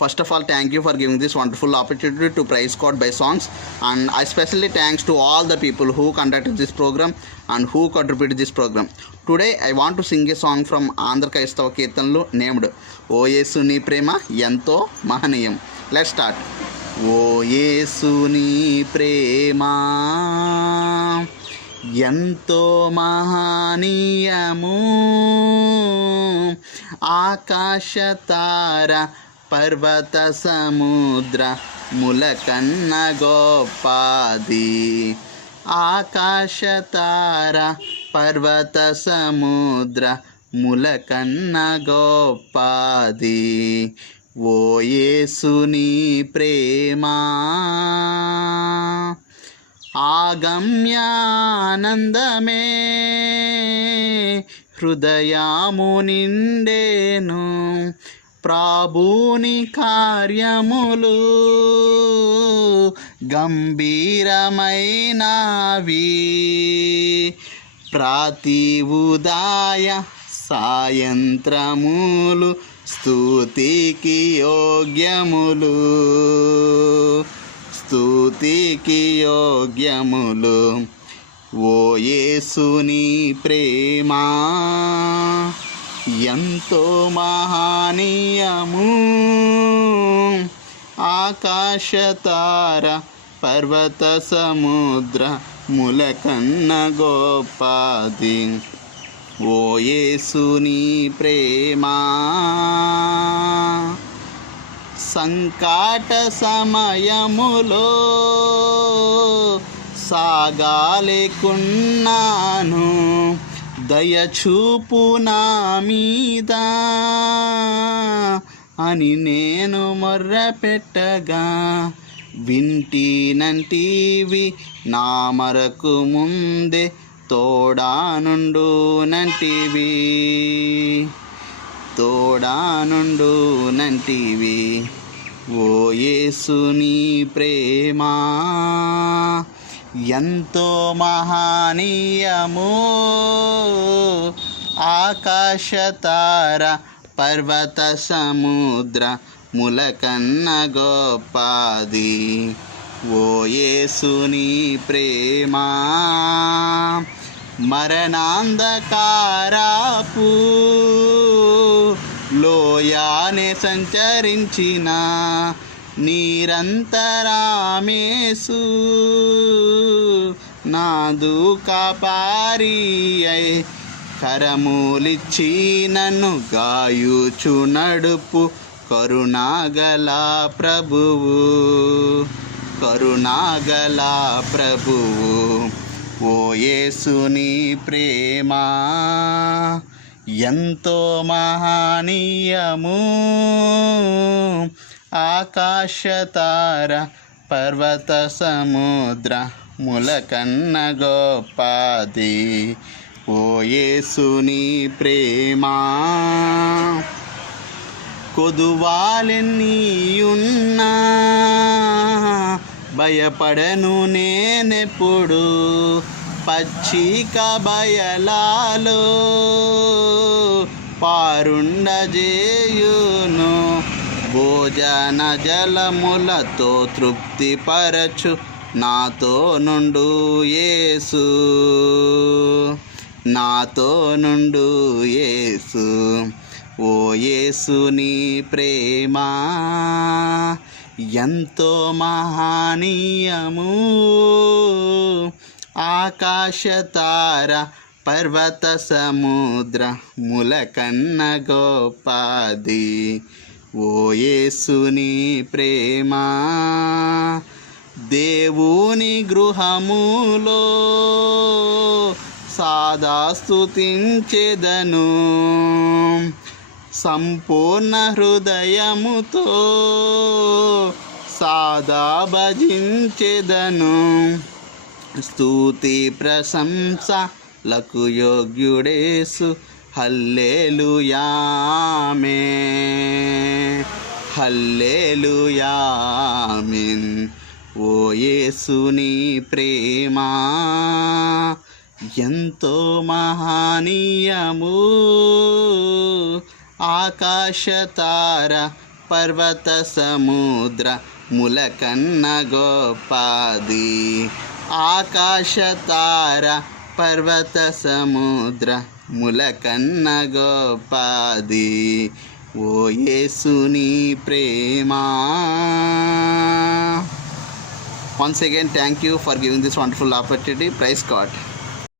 First of all, thank you for giving this wonderful opportunity to praise God by songs, and I especially thanks to all the people who conducted this program and who contributed this program. Today I want to sing a song from Andhra Kaistava Kirtanlu named O Yesu Ni Prema Ento Mahaniyam. Let's start. O Yesu Ni Prema ఎంతో మహనీయము, ఆకాశ తార పర్వత సముద్ర ములకన్న గొప్పది. ఆకాశ తార పర్వత సముద్ర ములకన్న గొప్పది. ఓ యేసుని ప్రేమ ఆగమ్యానందమే హృదయాము నిండేను. ప్రభుని కార్యములు గంభీరమైనవి. ప్రతి ఉదయ సాయంత్రములు స్తుతికి యోగ్యములు, స్తుతికి యోగ్యములు. ఓ యేసుని ప్రేమ ఎంతో మహనీయము, ఆకాశ తార పర్వత సముద్ర ములకన్న గొప్పది. ఓ యేసుని ప్రేమ సంకట సమయములో సాగాలేకున్నాను, దయచూపు నా మీద అని నేను మొర్రపెట్టగా వింటినంటివి నా మరకు ముందే తోడానుండు నంటివి, తోడానుండు నంటివి. ఓ యేసుని ప్రేమ ఎంతో మహనీయము, ఆకాశ తార పర్వత సముద్ర ములకన్న గొప్పది. ఓ యేసుని ప్రేమ మరణాంధకారపు లోయానే సంచరించిన నిరంతరామేసు నాదు కాపారి అయి కరములిచ్చి నన్ను గాయుచు నడుపు కరుణాగల ప్రభువు, కరుణాగల ప్రభువు. ఓ యేసుని ప్రేమ ఎంతో మహనీయము, ఆకాశ తార పర్వత సముద్ర ములకన్న గొప్పది. ఓ యేసుని ప్రేమ కొదువాలెన్నీయున్నా భయపడను నేనెప్పుడు. పచ్చిక బయలాలో పారుండజేయును, భోజన జలములతో తృప్తిపరచు నాతో నుండు యేసు, నాతో నుండు యేసు. ఓ యేసుని ప్రేమ ఎంతో మహనీయము, ఆకాశ తార పర్వత సముద్ర ములకన్న గొప్పది. ఓ యేసుని ప్రేమ దేవుని గృహములో సాదా స్తుతించెదను, సంపూర్ణ హృదయముతో సాదా భజించెదను. స్తుతి ప్రశంసలకు యోగ్యుడేసు, హల్లెలూయా ఆమేన్, హల్లెలూయా ఆమేన్. ఓ యేసుని ప్రేమ ఎంతో మహనీయము, ఆకాశ తార పర్వత సముద్ర ములకన్న గొప్పది. ఆకాశ తార పర్వత సముద్ర ములకన్న గొప్పది. ఓ యేసుని ప్రేమ. Once again, thank you for giving this wonderful opportunity. Praise God.